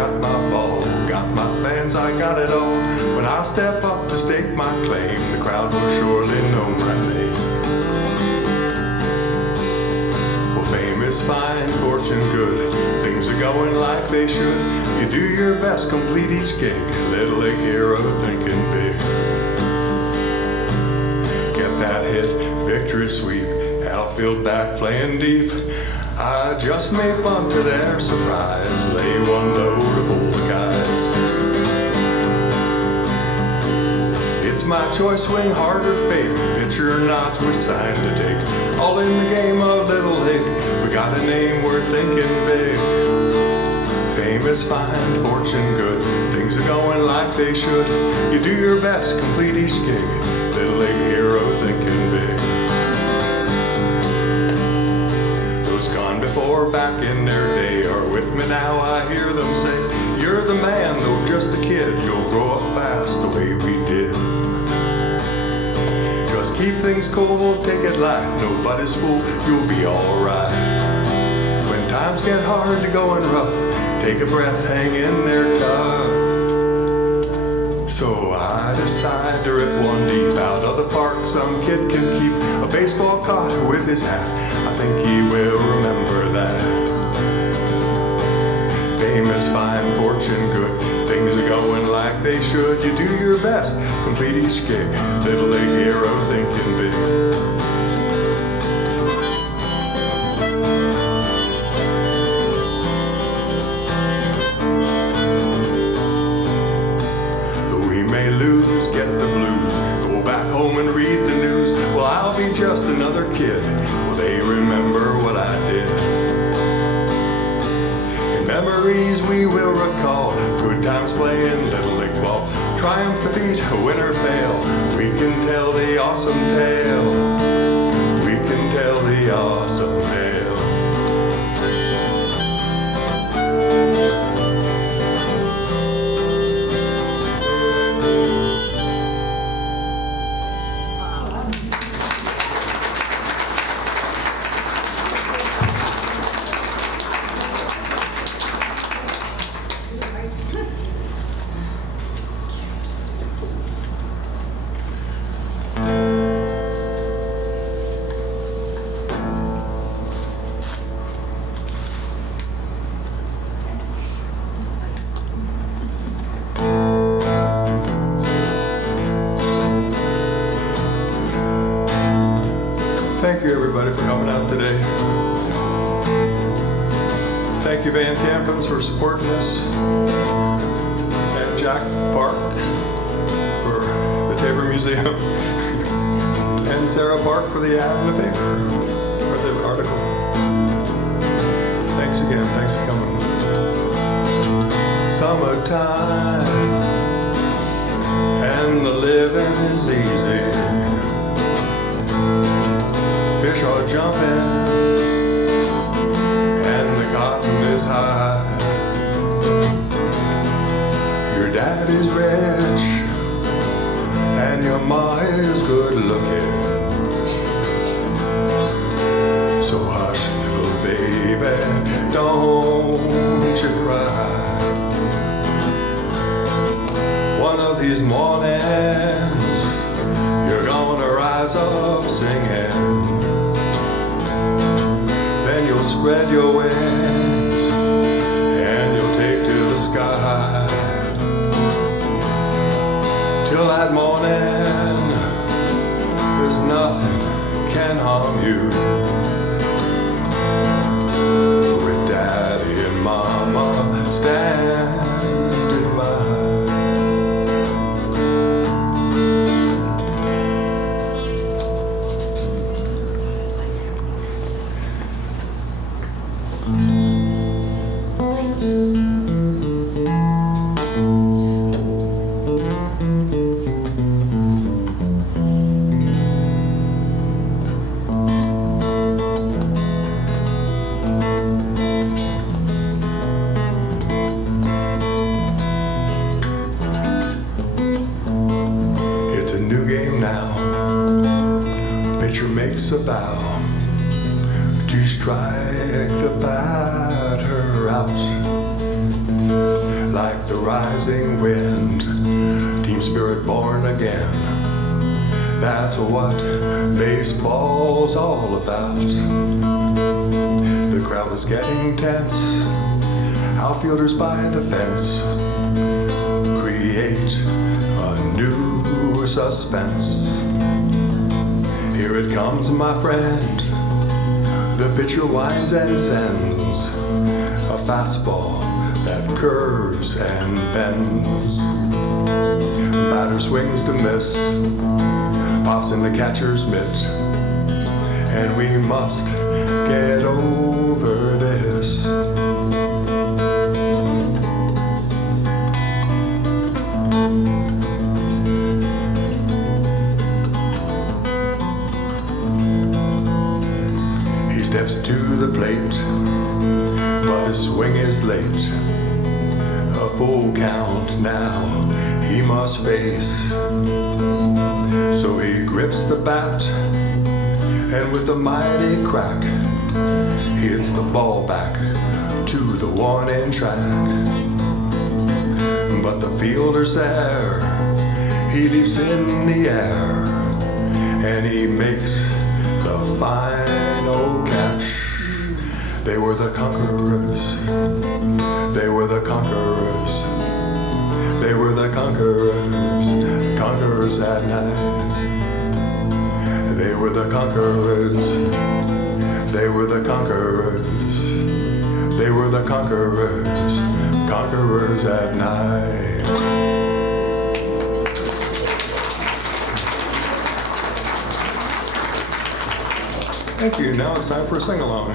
got my ball, got my fans, I got it all. When I step up to stake my claim, the crowd will surely know my name. Well, fame is fine, fortune good, things are going like they should. You do your best, complete each gig, little league hero thinking big. Get that hit, victory sweep, outfield back playing deep. I just made bunt to their surprise, lay one low to fool the guys. It's my choice, swing hard or fake, pitcher or not, we're signed to take. All in the game of Little League, we got a name, we're thinking big. Fame is fine, fortune good, things are going like they should. You do your best, complete each gig, Little League hero thinking big. Those gone before back in their day are with me now, I hear them say, you're the man, though just a kid, you'll grow up fast the way we did. Just keep things cool, take it light, nobody's fool, you'll be alright. When times get hard to go and rough, take a breath, hang in there tough. So I decide to rip one deep out of the park. Some kid can keep a baseball caught with his hat. I think he will remember that. Fame is fine, fortune good, things are going like they should. You do your best, complete each gig, Little League hero thinking big. Lose, get the blues, go back home and read the news. Well, I'll be just another kid, will they remember what I did? In memories we will recall good times playing Little League ball. Triumph, defeat, win or fail, we can tell the awesome tale. We can tell the awesome tale. Thank you everybody for coming out today. Thank you Van Campens for supporting us, and Jack Park for the Tabor Museum, and Sarah Park for the ad in the paper, or the article. Thanks again, thanks for coming. Summertime, and the living is easy. Fish are jumping, and the cotton is high. Your daddy's rich, and your ma is good looking. So hush, little baby, don't you cry. One of these mornings, you're gonna rise up singing. Then you'll spread your wings and you'll take to the sky. Till that morning, there's nothing can harm you. With Daddy and Mama standing by. Makes a bow to strike the batter out. rising wind, team spirit born again. That's what baseball's all about. The crowd is getting tense, outfielders by the fence create a new suspense. Here it comes, my friend. The pitcher winds and sends a fastball that curves and bends. Batter swings to miss, pops in the catcher's mitt, and we must get over this. He steps to the plate, but his swing is late. A full count now he must face. So he grips the bat, and with a mighty crack, he hits the ball back to the one-in track. But the fielder's there, he leaps in the air, and he makes the final catch. They were the conquerors, they were the conquerors, they were the conquerors, conquerors at night. They were the conquerors, they were the conquerors, they were the conquerors, conquerors at night. Thank you. Now it's time for a sing-along.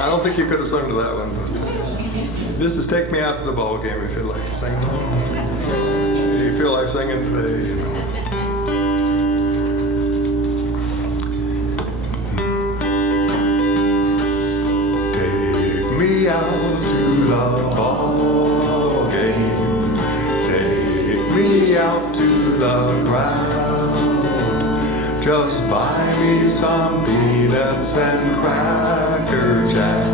I don't think you could have sung to that one. But this is Take Me Out to the Ballgame if you'd like to sing along. If you feel like singing today, you know. Take me out to the ballgame. Take me out to the crowd. Just buy me some peanuts and Cracker Jack.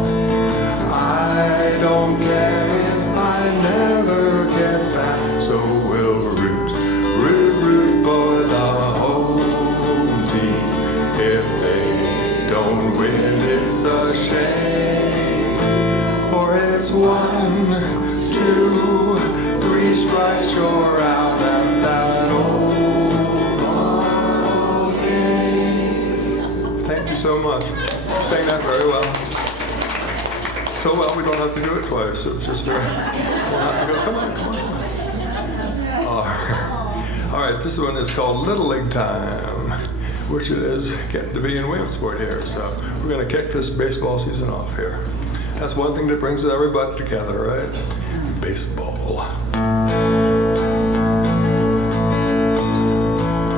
I don't care if I never get back. So we'll root for the home team. If they don't win, it's a shame. For it's 1, 2, 3 strikes, you're out at that old. Thank you so much. You sang that very well. So well we don't have to do it twice. It was just very, we'll have to go, come on. All right, this one is called Little League Time, which it is getting to be in Williamsport here. So we're gonna kick this baseball season off here. That's one thing that brings everybody together, right? Baseball.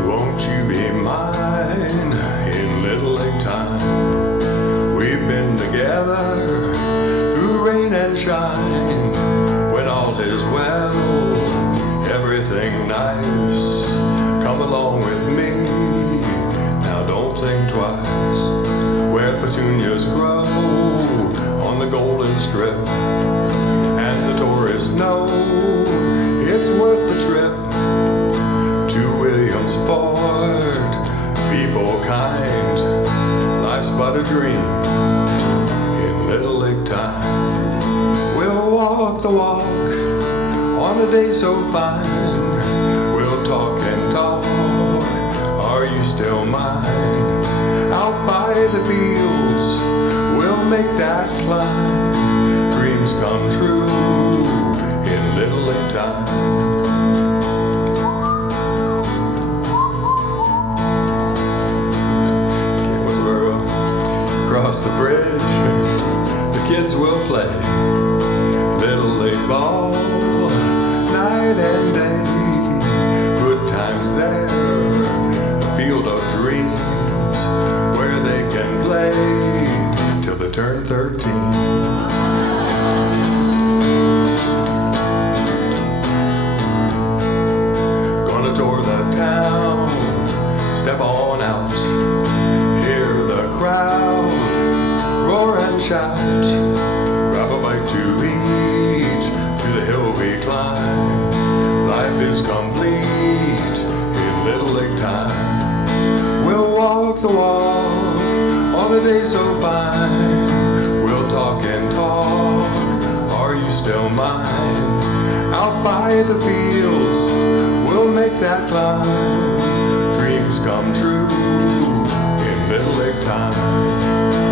Won't you be mine in Little League time? We've been together through rain and shine. When all is well, everything nice. Come along with me, now don't think twice. Where petunias grow on the Golden Strip, and the tourists know it's worth the trip to Williamsport. People kind, life's but a dream in Little League time. We'll walk the walk on a day so fine. We'll talk and talk, are you still mine? Out by the fields, we'll make that climb. Dreams come true in Little League time. Across the bridge, the kids will play Little League ball night and day. Good times there, a field of dreams where they can play till they turn 13. don't mind. Out by the fields, we'll make that climb. Dreams come true in Little Lake time.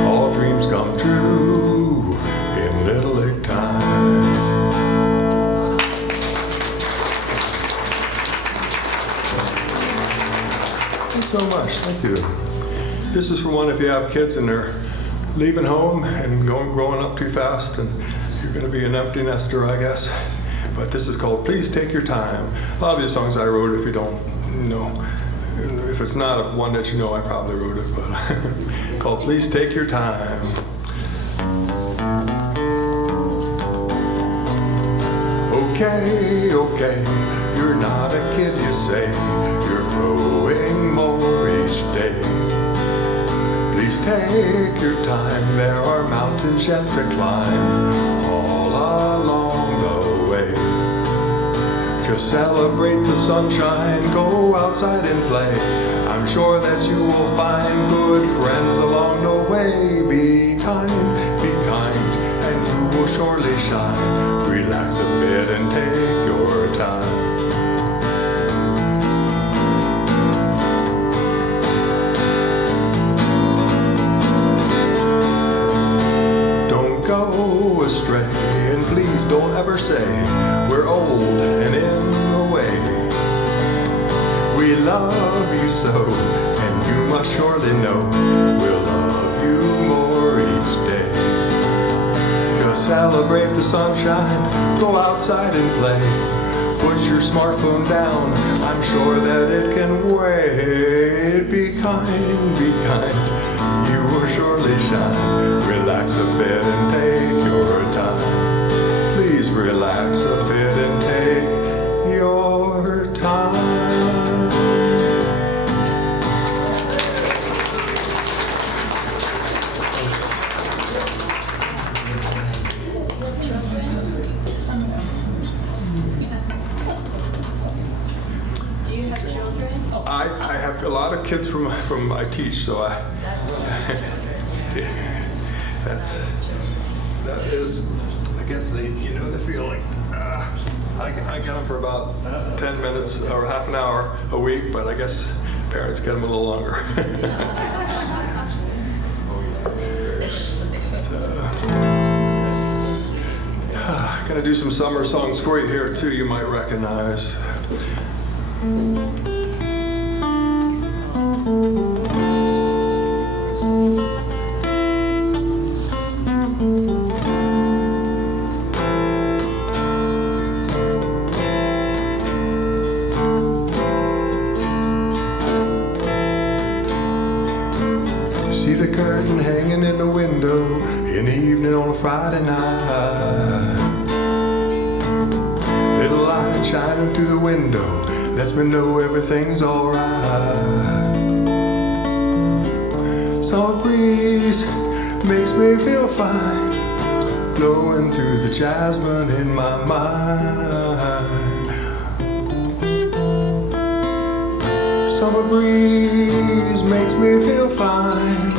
All dreams come true in Little Lake time. Thanks so much. Thank you. This is for one if you have kids and they're leaving home and growing up too fast, and you're going to be an empty nester, I guess. But this is called Please Take Your Time. A lot of these songs I wrote, if you don't know, if it's not one that you know, I probably wrote it, but called Please Take Your Time. Okay, okay, you're not a kid, you say. You're growing more each day. Please take your time, there are mountains yet to climb all along the way. Just celebrate the sunshine, go outside and play. I'm sure that you will find good friends along the way. Be kind, and you will surely shine. Relax a bit and take your time. Go astray, and please don't ever say we're old and in the way. We love you so, and you must surely know we'll love you more each day. Just celebrate the sunshine, go outside and play. Put your smartphone down, I'm sure that it can wait. Be kind, you will surely shine. Relax a bit and take your time. Please relax a bit and take your time. Do you have children? I have a lot of kids from I teach, so that is, I guess you know the feeling. I get them for about 10 minutes or half an hour a week, but I guess parents get them a little longer. Gonna do some summer songs for you here too, you might recognize. See the curtain hanging in the window in the evening on a Friday night. Little light shining through the window lets me know everything's alright. Summer breeze makes me feel fine, blowing through the jasmine in my mind. Summer breeze makes me feel fine,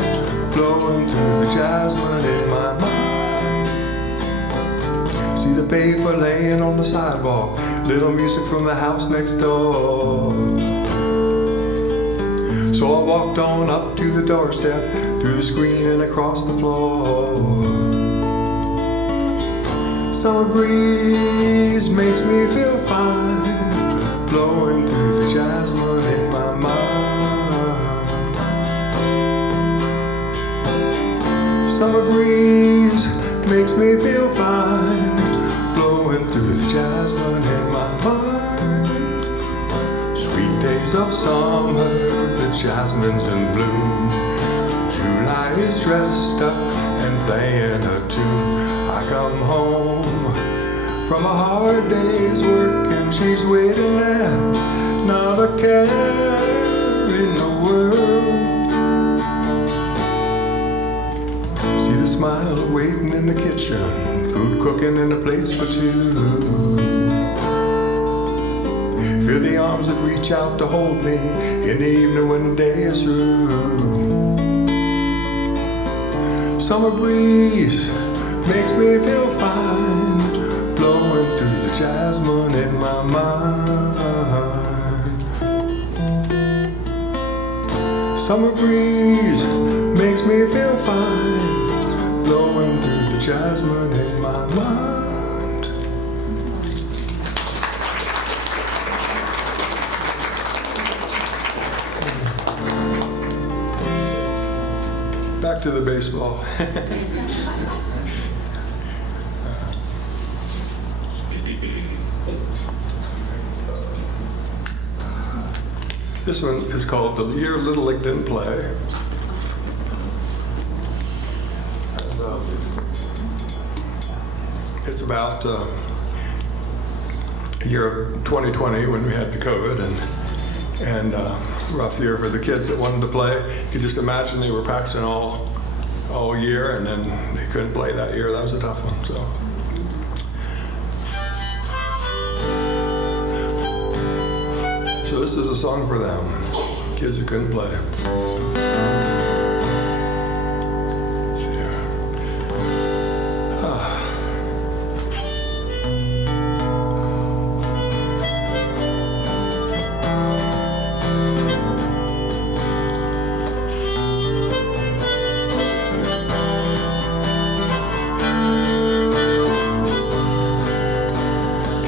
blowing through the jasmine in my mind. See the paper laying on the sidewalk, little music from the house next door. So I walked on up to the doorstep, through the screen and across the floor. Summer breeze makes me feel fine, blowing through the jasmine in my mind. Summer breeze makes me feel fine, blowing through the jasmine in my mind. Sweet days of summer, the jasmine's in bloom. July is dressed up and playing a tune. I come home from a hard day's work and she's waiting there, not a care in the world. See the smile waiting in the kitchen, food cooking in the plates for two. Feel the arms that reach out to hold me in the evening when the day is through. Summer breeze makes me feel fine, jasmine in my mind. Summer breeze makes me feel fine, blowing through the jasmine in my mind. Back to the baseball. This one is called The Year Little League Didn't Play. It's about year of 2020 when we had the COVID and rough year for the kids that wanted to play. You could just imagine they were practicing all year and then they couldn't play that year. That was a tough one. So this is a song for them, kids who couldn't play.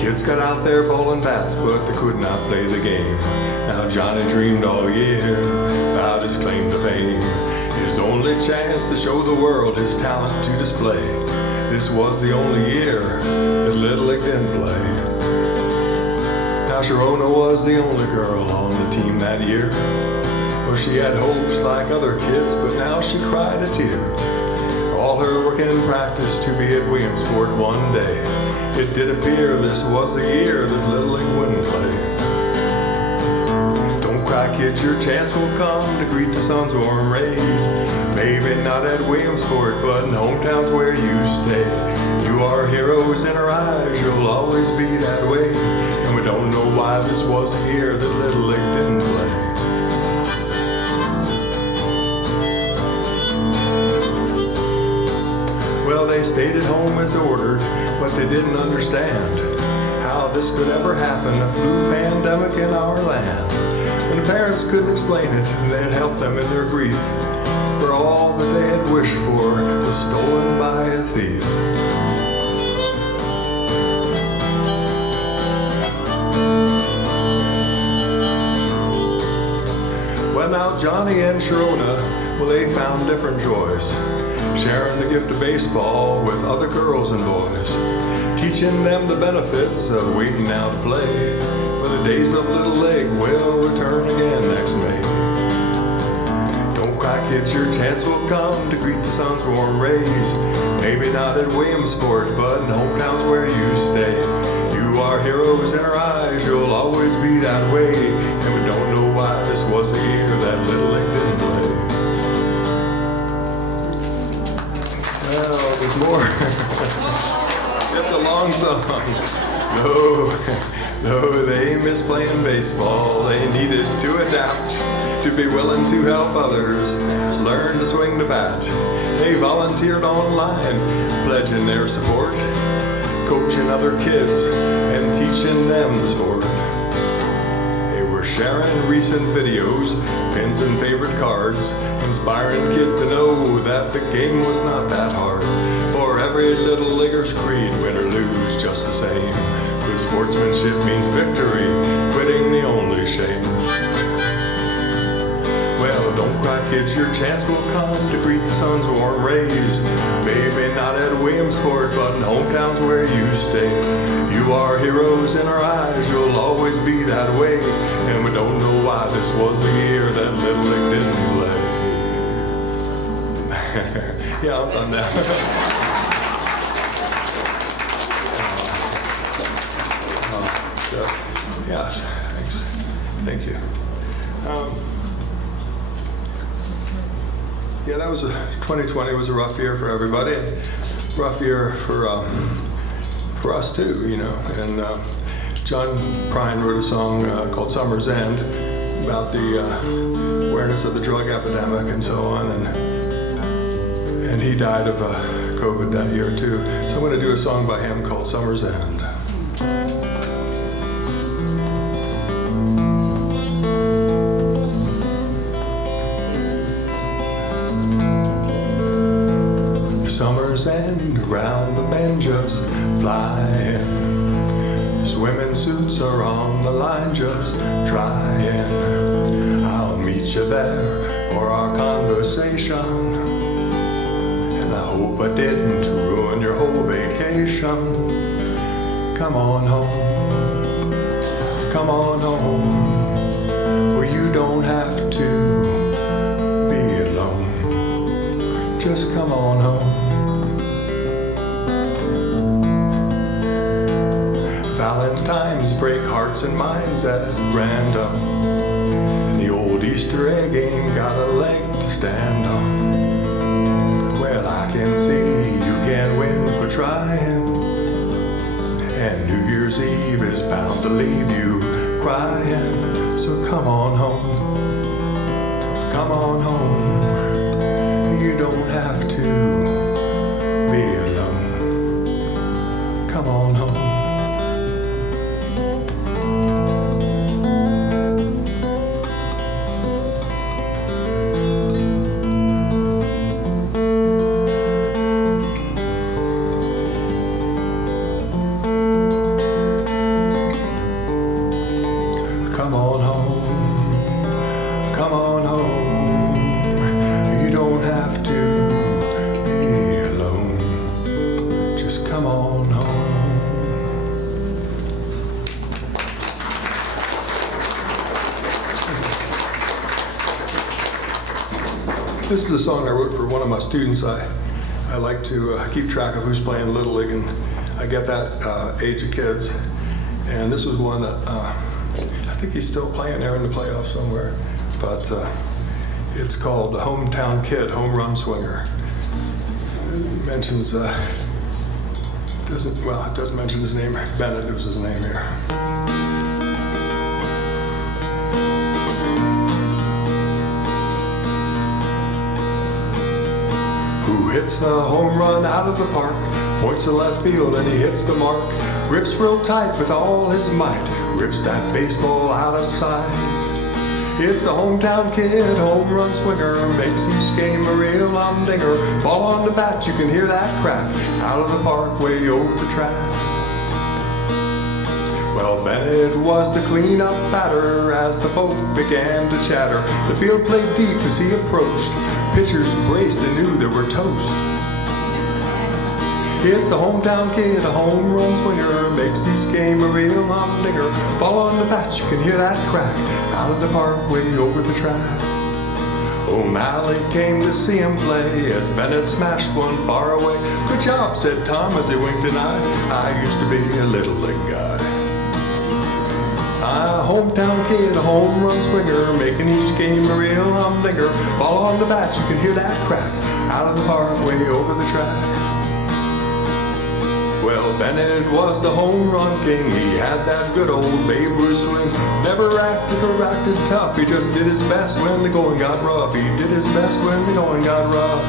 Kids got out there bowling bats, but they could not play the game. Now Johnny dreamed all year about his claim to fame, his only chance to show the world his talent to display. This was the only year that Little League didn't play. Now Sharona was the only girl on the team that year. Well, she had hopes like other kids, but now she cried a tear. All her work and practice to be at Williamsport one day. It did appear this was the year that Little League wouldn't play. Don't cry, kids, your chance will come to greet the sun's warm rays. Maybe not at Williamsport, but in hometowns where you stay. You are heroes in our eyes, you'll always be that way. And we don't know why this was the year that Little League didn't play. Well, they stayed at home as ordered, but they didn't understand how this could ever happen, a flu pandemic in our land. And the parents couldn't explain it, and they'd help them in their grief, for all that they had wished for was stolen by a thief. Well, now Johnny and Sharona, well, they found different joys, sharing the gift of baseball with other girls and boys, teaching them the benefits of waiting now to play, for the days of Little League will return again next May. Don't cry, kids, your chance will come to greet the sun's warm rays. Maybe not at Williamsport, but in hometowns where you stay. You are heroes in our eyes, you'll always be that way. And we don't know why this was the year that Little League didn't play. Well, there's more. It's a long song. No, they miss playing baseball. They needed to adapt, to be willing to help others, learn to swing the bat. They volunteered online, pledging their support, coaching other kids and teaching them the sport. They were sharing recent videos, pins and favorite cards, inspiring kids to know that the game was not that hard. For every Little Leaguer's creed, win or lose just the same. Good sportsmanship means victory, quitting the only shame. Well, don't cry, kids, your chance will come to greet the sun's warm rays. Maybe not at Williamsport, but in hometowns where you stay. You are heroes in our eyes, you'll always be that way. And we don't know why this was the year that Little League didn't play. Yeah, I'm done now. Yes, thanks. Thank you. Yeah, that was 2020 was a rough year for everybody, and rough year for us too, you know. And John Prine wrote a song called "Summer's End" about the awareness of the drug epidemic and so on, and he died of COVID that year too. So I'm going to do a song by him called "Summer's End." Summer's end, around the bend just flying. Swimming suits are on the line just trying. I'll meet you there for our conversation, and I hope I didn't ruin your whole vacation. Come on home, come on home, where you don't have to be alone. Just come on home. Valentines break hearts and minds at random, and the old Easter egg ain't got a leg to stand on. Well, I can see you can't win for trying, and New Year's Eve is bound to leave you crying. So come on home, come on home, you don't have to be alone. Come on home. Come on home, come on home, you don't have to be alone, just come on home. This is a song I wrote for one of my students. I like to keep track of who's playing Little League, and I get that age of kids. And this was one that I think he's still playing there in the playoffs somewhere, but it's called The Hometown Kid, Home Run Swinger. It mentions, it doesn't mention his name. Bennett was his name here. Who hits the home run out of the park, points to left field and he hits the mark, grips real tight with all his might, rips that baseball out of sight. It's the hometown kid, home run swinger, makes each game a real humdinger. Ball on the bat, you can hear that crack, out of the park, way over the track. Well, Bennett was the cleanup batter as the folk began to chatter. The field played deep as he approached, pitchers braced and knew they were toast. It's the hometown kid, a home run swinger, makes each game a real humdinger. Ball on the bat, you can hear that crack, out of the park, way over the track. O'Malley came to see him play as Bennett smashed one far away. Good job, said Tom as he winked an eye, I used to be a Little League guy. A hometown kid, a home run swinger, making each game a real humdinger. Ball on the bat, you can hear that crack, out of the park, way over the track. Well, Bennett was the home run king, he had that good old Babe Ruth swing. Never acted or acted tough, he just did his best when the going got rough. He did his best when the going got rough.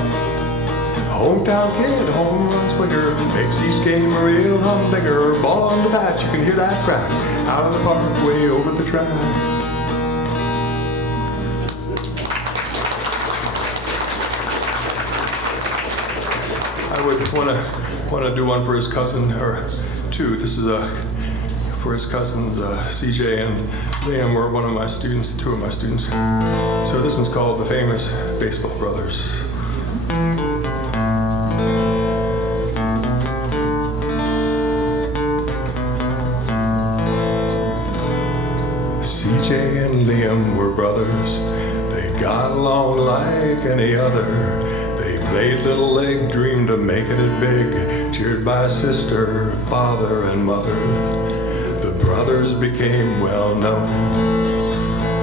Hometown kid, home run swinger, makes each game a real humdinger. Ball on the bat, you can hear that crack, out of the park, way over the track. I would want to do one for his cousin, or two. This is for his cousins, CJ and Liam were one of my students, two of my students. So this one's called The Famous Baseball Brothers. CJ and Liam were brothers. They got along like any other. They played Little League, dreamed of making it big, cheered by sister, father, and mother. The brothers became well known,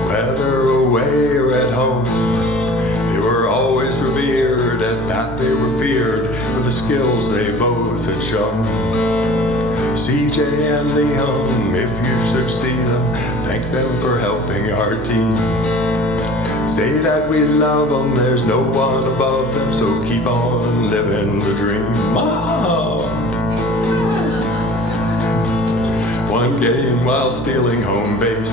whether away or at home. They were always revered, at that they were feared, for the skills they both had shown. CJ and Liam, if you should see them, thank them for helping our team. Say that we love them, there's no one above them, so keep on living the dream. gain while stealing home base.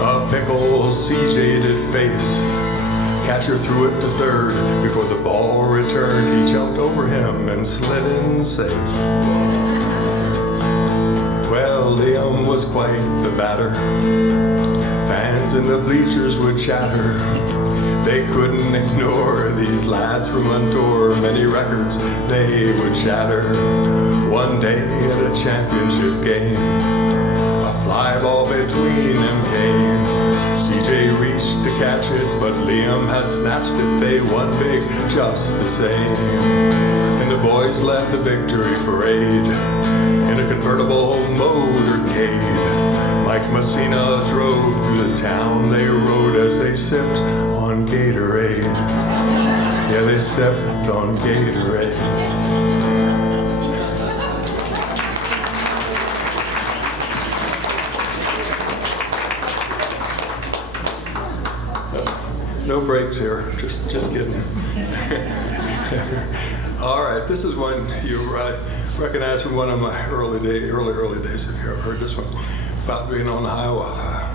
A pickle sea-jaded face. Catcher threw it to third. Before the ball returned, he jumped over him and slid in safe. Well, Liam was quite the batter. Fans in the bleachers would chatter. They couldn't ignore these lads from Untour. Many records they would shatter. One day at a championship game, a fly ball between them came. CJ reached to catch it, but Liam had snatched it. They won big just the same. And the boys led the victory parade in a convertible motorcade. Mike Messina drove through the town. They rode as they sipped on Gatorade. Yeah, they sipped on Gatorade. No breaks here, just kidding. All right, this is one you recognize from one of my early days, if you ever heard this one, about being on the Hiawatha.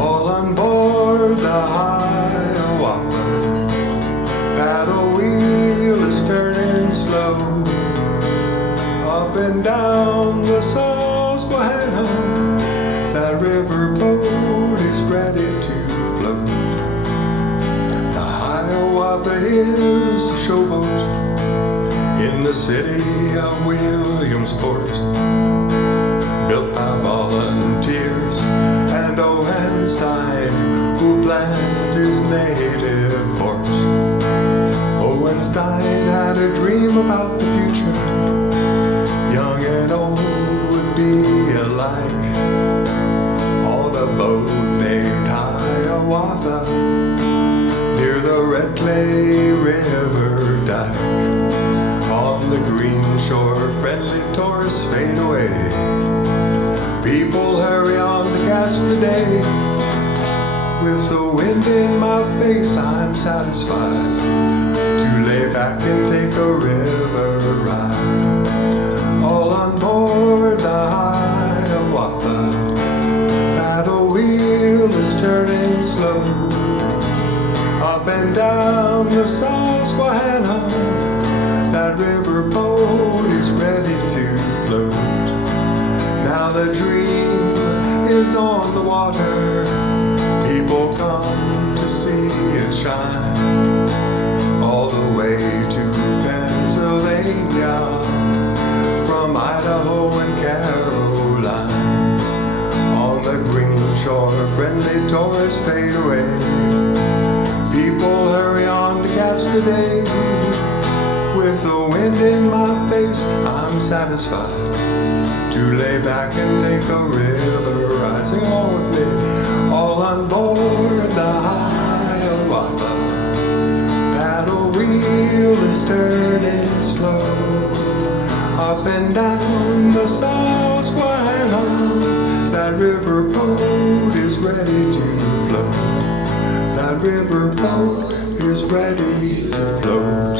All on board the Hiawatha, paddle wheel is turning slow. Up and down the Susquehanna, that river boat is ready to float. The Hiawatha is a showboat in the city of Williamsport, built by volunteers and Owenstein, who planned his native port. Owenstein had a dream about the future. Young and old would be alike on a boat named Hiawatha near the Red Clay River dike. On the green shore, friendly tourists fade away. People hurry on to catch the day. With the wind in my face, I'm satisfied to lay back and take a river ride. All on board the Hiawatha, paddle wheel is turning slow. Up and down the Susquehanna, that river boat is ready to float. Now the dream is on the water, people come to see it shine. All the way to Pennsylvania, from Idaho and Caroline. On the green shore, friendly tourists fade away. People hurry on to catch the day. With the wind in my face, I'm satisfied to lay back and take a river ride. Sing along with me. All on board the Hiawatha, paddle wheel is turning slow. Up and down the Susquehanna, that river boat is ready to float. That river boat is ready to float.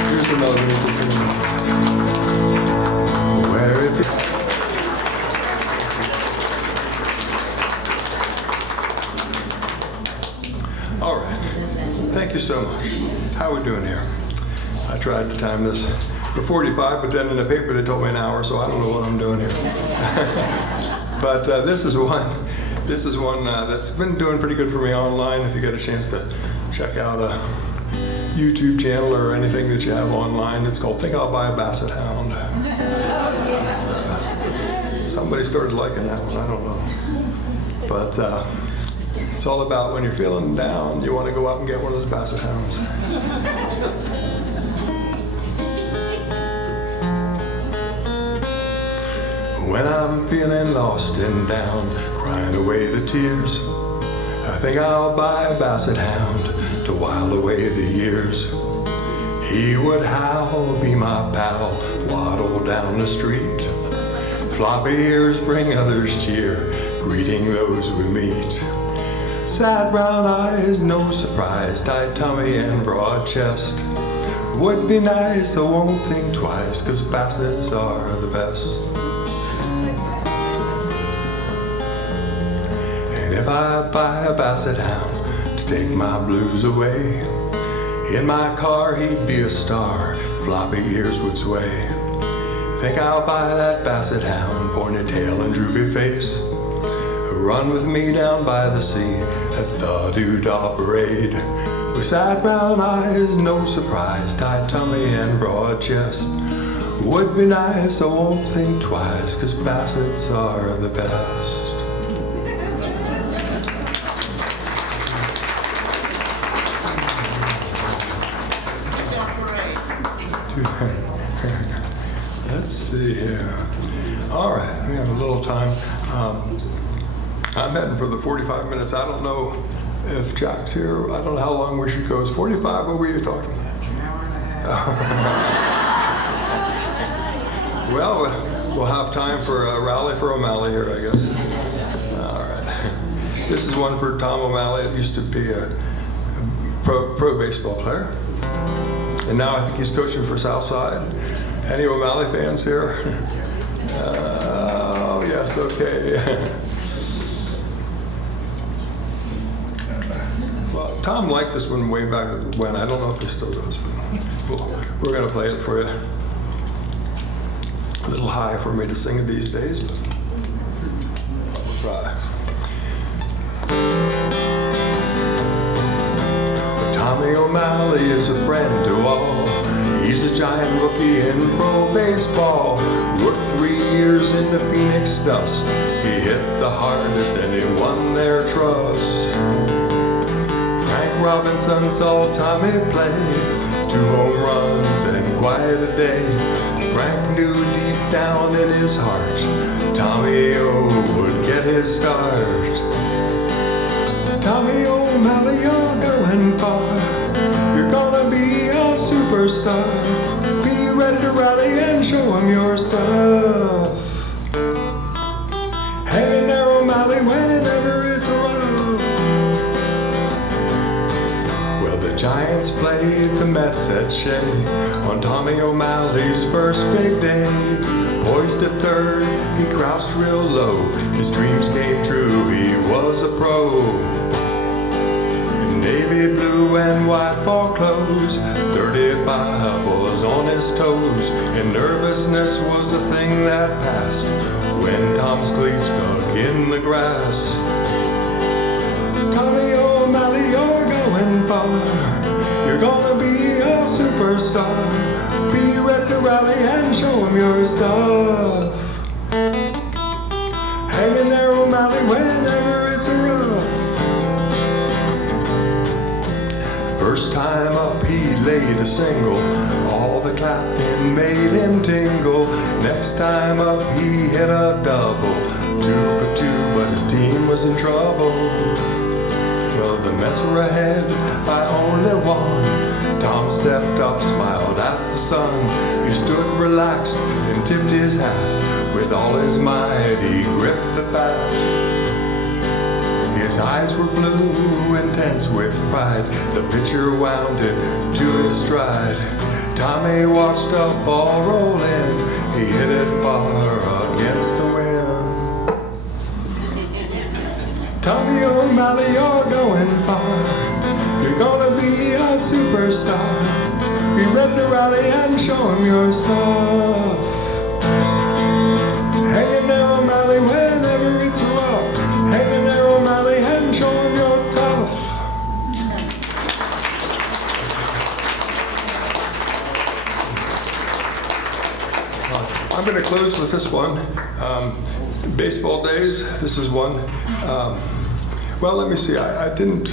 Here's the melody. Where it be. All right. Thank you so much. How are we doing here? I tried to time this for 45, but then in the paper they told me an hour, so I don't know what I'm doing here. But this is one that's been doing pretty good for me online. If you get a chance to check out a YouTube channel or anything that you have online, it's called Think I'll Buy a Basset Hound. Somebody started liking that one, I don't know. But it's all about when you're feeling down, you want to go out and get one of those Basset Hounds. When I'm feeling lost and down, crying away the tears, I think I'll buy a Basset Hound to while away the years. He would howl, be my pal, waddle down the street. Floppy ears bring others cheer, greeting those we meet. Sad brown eyes, no surprise, tight tummy and broad chest. Would be nice, so won't think twice, 'cause Bassets are the best. And if I buy a Basset hound to take my blues away, in my car he'd be a star, floppy ears would sway. Think I'll buy that Basset hound, pointed tail and droopy face, run with me down by the sea at the Doodah parade. With sad brown eyes, no surprise, tight tummy and broad chest. Would be nice, I won't think twice, 'cause Bassets are the best. Let's see here. All right, we have a little time. I'm heading for the 45 minutes. I don't know if Jack's here. I don't know how long we should go. Is 45? What were you talking? An hour and a half. Well, we'll have time for a rally for O'Malley here, I guess. All right. This is one for Tom O'Malley. It used to be a pro baseball player. And now I think he's coaching for Southside. Any O'Malley fans here? Oh, yes, okay. Well, Tom liked this one way back when. I don't know if he still does, but we're going to play it for you. A little high for me to sing it these days, but we'll try. Tommy O'Malley is a friend to all. He's a giant rookie in pro baseball. Worked 3 years in the Phoenix dust. He hit the hardest and he won their trust. Frank Robinson saw Tommy play, 2 home runs and quite a day. Frank knew deep down in his heart Tommy O would get his start. Tommy O'Malley, you're going far. You're gonna be a superstar. Be ready to rally and show him your stuff. Hang in there, O'Malley, whenever it's rough. Well, the Giants played the Mets at Schell on Tommy O'Malley's first big day. Poised at third, he crouched real low. His dreams came true, he was a pro. Navy blue and white ball clothes, 35 was on his toes, and nervousness was a thing that passed when Tom's cleats dug in the grass. Tommy O'Malley, you're going far. You're gonna be a superstar. Be ready to rally and show him your stuff. Hang in there, O'Malley, whenever it's rough. First time up he laid a single, all the clapping made him tingle. Next time up he hit a double, 2 for 2, but his team was in trouble. Well, the Mets were ahead by only 1. Tom stepped up, smiled at the sun. He stood relaxed and tipped his hat. With all his might he gripped the bat. His eyes were blue, intense with pride. The pitcher wound it to his stride. Tommy watched a ball roll in. He hit it far against the wind. Tommy O'Malley, you're going far. You're gonna be a superstar. Be ready to rally and show him your stuff. Hang in there, O'Malley, whenever it's rough. Hang in there, O'Malley, and show him you're tough. I'm going to close with this one. Baseball days, this is one. Well, let me see. I didn't.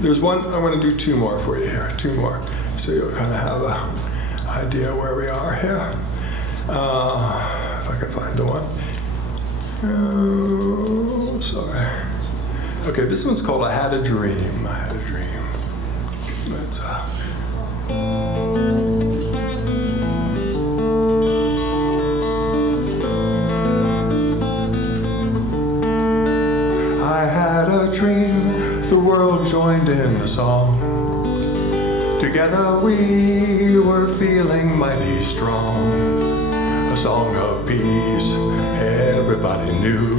There's one. I'm going to do 2 more for you here. 2 more. So you'll kind of have an idea where we are here. If I can find the one. Oh, sorry. Okay, this one's called I Had a Dream. I Had a Dream. It's, dream, the world joined in the song. Together we were feeling mighty strong. A song of peace, everybody knew.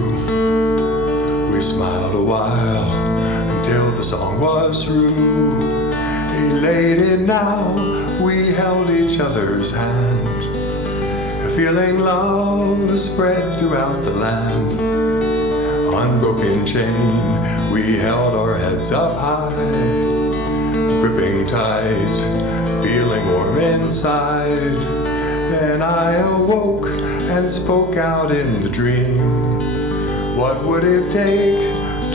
We smiled a while until the song was through. Elated now, we held each other's hand. Feeling love spread throughout the land. Unbroken chain, we held our heads up high. Gripping tight, feeling warm inside. Then I awoke and spoke out in the dream. What would it take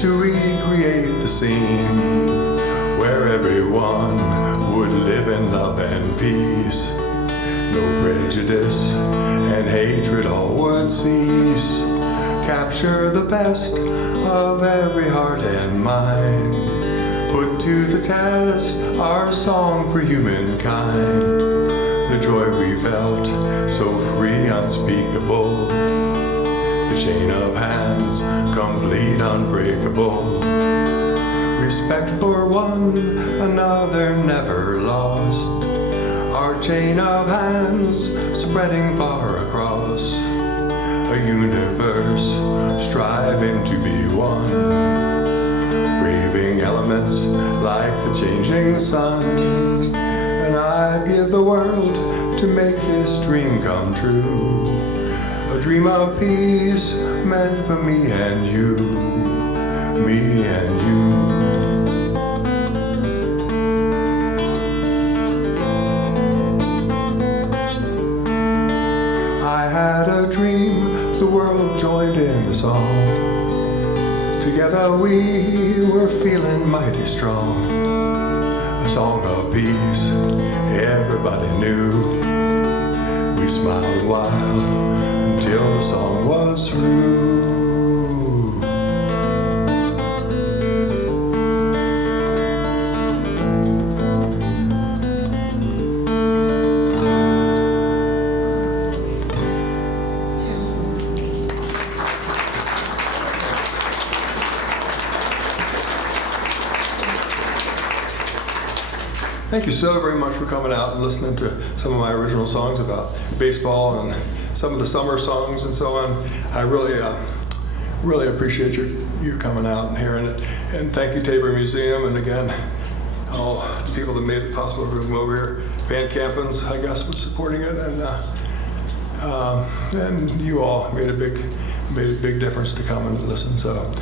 to recreate the scene where everyone would live in love and peace? No prejudice and hatred all would cease. Capture the best of every heart and mind. Put to the test our song for humankind. The joy we felt, so free, unspeakable. The chain of hands, complete, unbreakable. Respect for one another never lost. Our chain of hands spreading far across. A universe striving to be one. Braving elements like the changing sun. And I'd give the world to make this dream come true. A dream of peace meant for me and you. Me and you. I had a dream, the world joined in the song. Together we were feeling mighty strong. A song of peace, everybody knew. We smiled a while until the song was through. Thank you so very much for coming out and listening to some of my original songs about baseball and some of the summer songs and so on. I really appreciate you coming out and hearing it. And thank you, Tabor Museum, and again, all the people that made it possible to come over here. Van Campens, I guess, was supporting it, and you all made a big difference to come and listen. So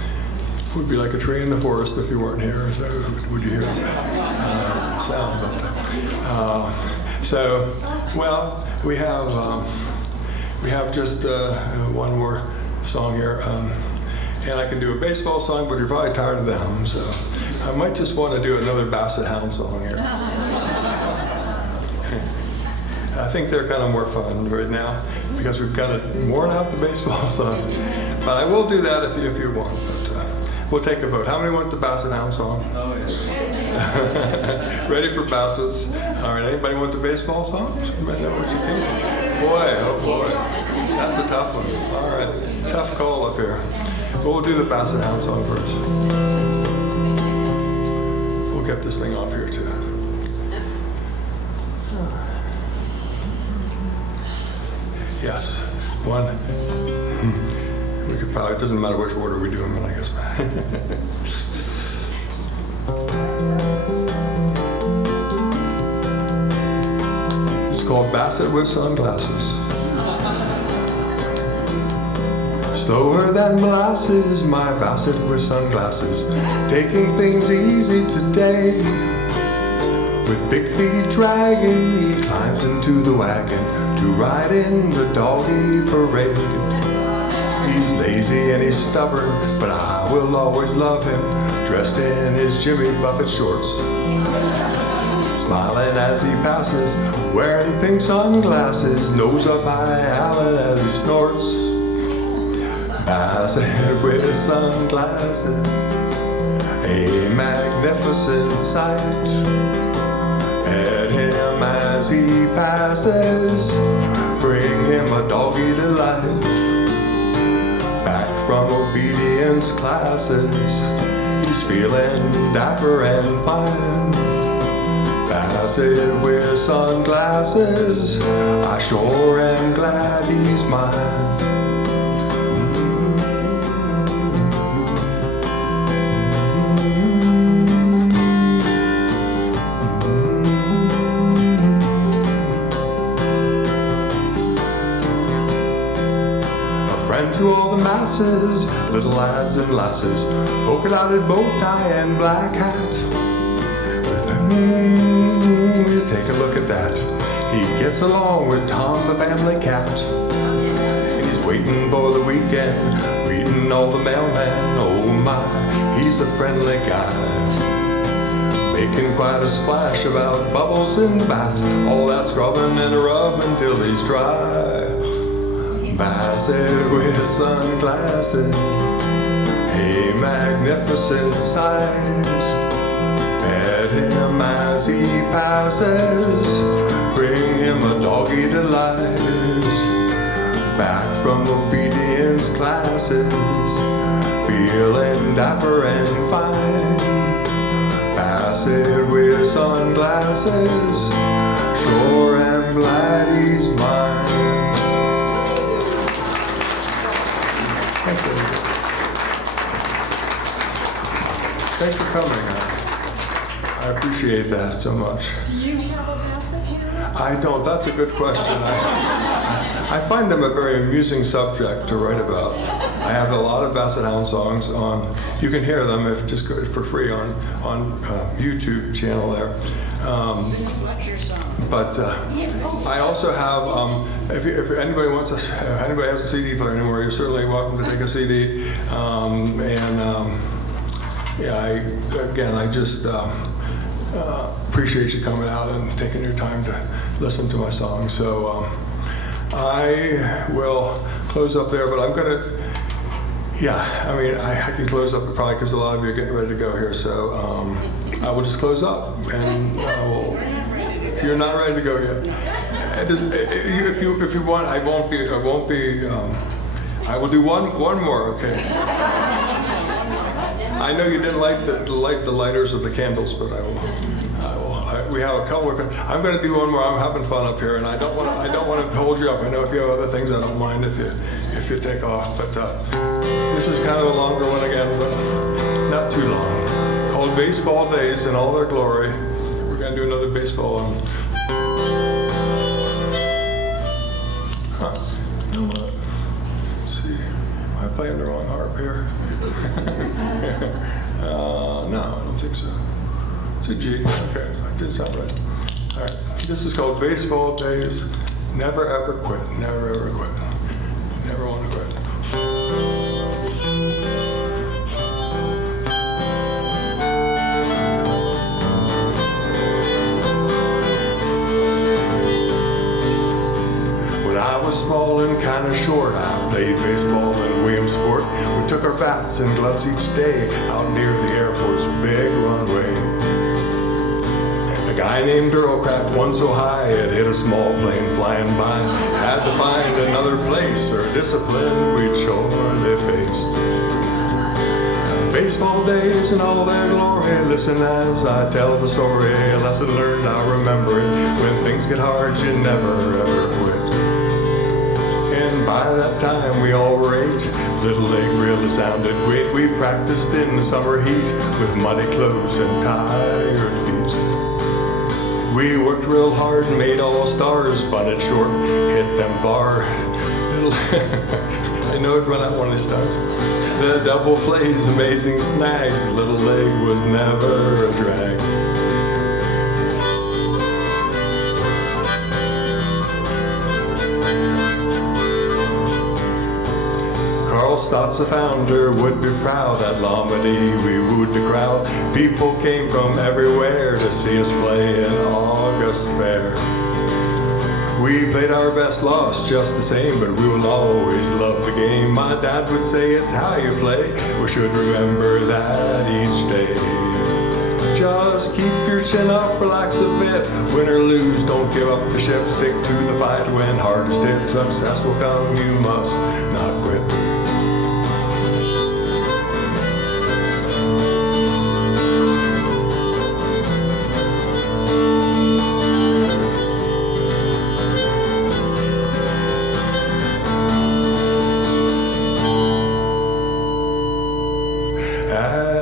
it would be like a tree in the forest if you weren't here. So would you hear us? Sound, but, well, we have just one more song here, and I can do a baseball song, but you're probably tired of them, so I might just want to do another Basset Hound song here. I think they're kind of more fun right now because we've kind of worn out the baseball songs, but I will do that if you want. But, we'll take a vote. How many want the Basset Hound song? Oh, yes. Ready for Bassets? All right, anybody want the baseball song? Anybody know what you think? Boy, oh boy. That's a tough one. All right, tough call up here. But we'll do the Basset Hound song first. We'll get this thing off here too. Yes, one. We could probably, it doesn't matter which order we do them in, I guess. It's called Basset with Sunglasses. Slower than molasses, my Basset with sunglasses, taking things easy today. With big feet dragging, he climbs into the wagon to ride in the doggy parade. He's lazy and he's stubborn, but I will always love him, dressed in his Jimmy Buffett shorts. Smiling as he passes, wearing pink sunglasses, nose up high, howling as he snorts. Basset with sunglasses, a magnificent sight. Pet him as he passes, bring him a doggy delight. Back from obedience classes. He's feeling dapper and fine. Bassett with sunglasses, I sure am glad he's mine. To all the masses, little lads and lasses, polka-dotted bow tie and black hat. Take a look at that. He gets along with Tom the family cat. He's waiting for the weekend, greeting all the mailmen. Oh my, he's a friendly guy. Making quite a splash about bubbles in the bath. All that scrubbing and a rub until he's dry. Bassett with sunglasses, a magnificent sight. Pet him as he passes, bring him a doggy delight. Back from obedience classes, feeling dapper and fine. Bassett with sunglasses, sure am glad he's mine. Thanks for coming. I appreciate that so much. Do you have a basset hand? I don't. That's a good question. I find them a very amusing subject to write about. I have a lot of Basset Hound songs on. You can hear them if just go for free on YouTube channel there. But I also have. If anybody wants if anybody has a CD player anymore, you're certainly welcome to take a CD. I just appreciate you coming out and taking your time to listen to my songs. So I will close up there, but I'm gonna, I can close up probably because a lot of you are getting ready to go here. So I will just close up, and if you're not ready to go yet, if you want, I won't be. I will do one more. Okay. I know you didn't light the lighters of the candles, but I will. We have a couple of. I'm going to do one more. I'm having fun up here, and I don't want to hold you up. I know if you have other things, I don't mind if you take off. But this is kind of a longer one again, but not too long. Called Baseball Days in All Their Glory. We're going to do another baseball one. Let's see. Am I playing the wrong harp here? No, I don't think so. It's a G. Okay, I did sound right. All right, this is called Baseball Days. Never ever quit. Never ever quit. Never want to quit. When I was small and kind of short, I played baseball in Williamsport. We took our bats and gloves each day out near the airport's big runway. A guy named Earlcraft, one so high, had hit a small plane flying by. Had to find another place or discipline we'd surely face. Baseball days in all their glory, listen as I tell the story. A lesson learned, I'll remember it. When things get hard, you never ever quit. And by that time we all were 8. Little League really sounded great. We practiced in the summer heat with muddy clothes and tired feet. We worked real hard and made all stars, bunted short, hit them bar. I know I'd run out one of these times. The double plays, amazing snags. Little League was never a drag. Carl Stotts, the founder, would be proud. At Lombardy we wooed the crowd. People came from everywhere to see us play in August Fair. We played our best, lost just the same, but we will always love the game. My dad would say it's how you play. We should remember that each day. Just keep your chin up, relax a bit. Win or lose, don't give up the ship. Stick to the fight when hardest hit. Success will come, you must not quit.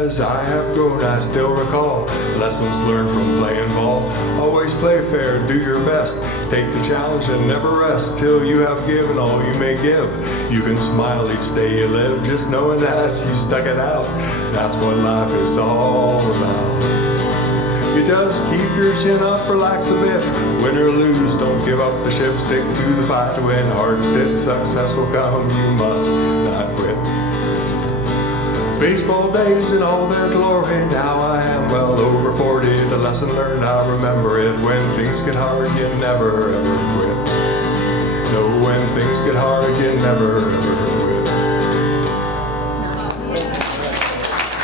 as I have grown, I still recall lessons learned from playing ball. Always play fair, do your best, take the challenge and never rest till you have given all you may give. You can smile each day you live, just knowing that you stuck it out. That's what life is all about. You just keep your chin up, relax a bit. Win or lose, don't give up the ship. Stick to the fight to win. Hard stitch, success will come. You must not quit. Baseball days in all their glory. Now I am well over 40. The lesson learned, I'll remember it. When things get hard, you never ever quit. No, when things get hard, you never ever quit.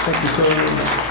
Thank you so much.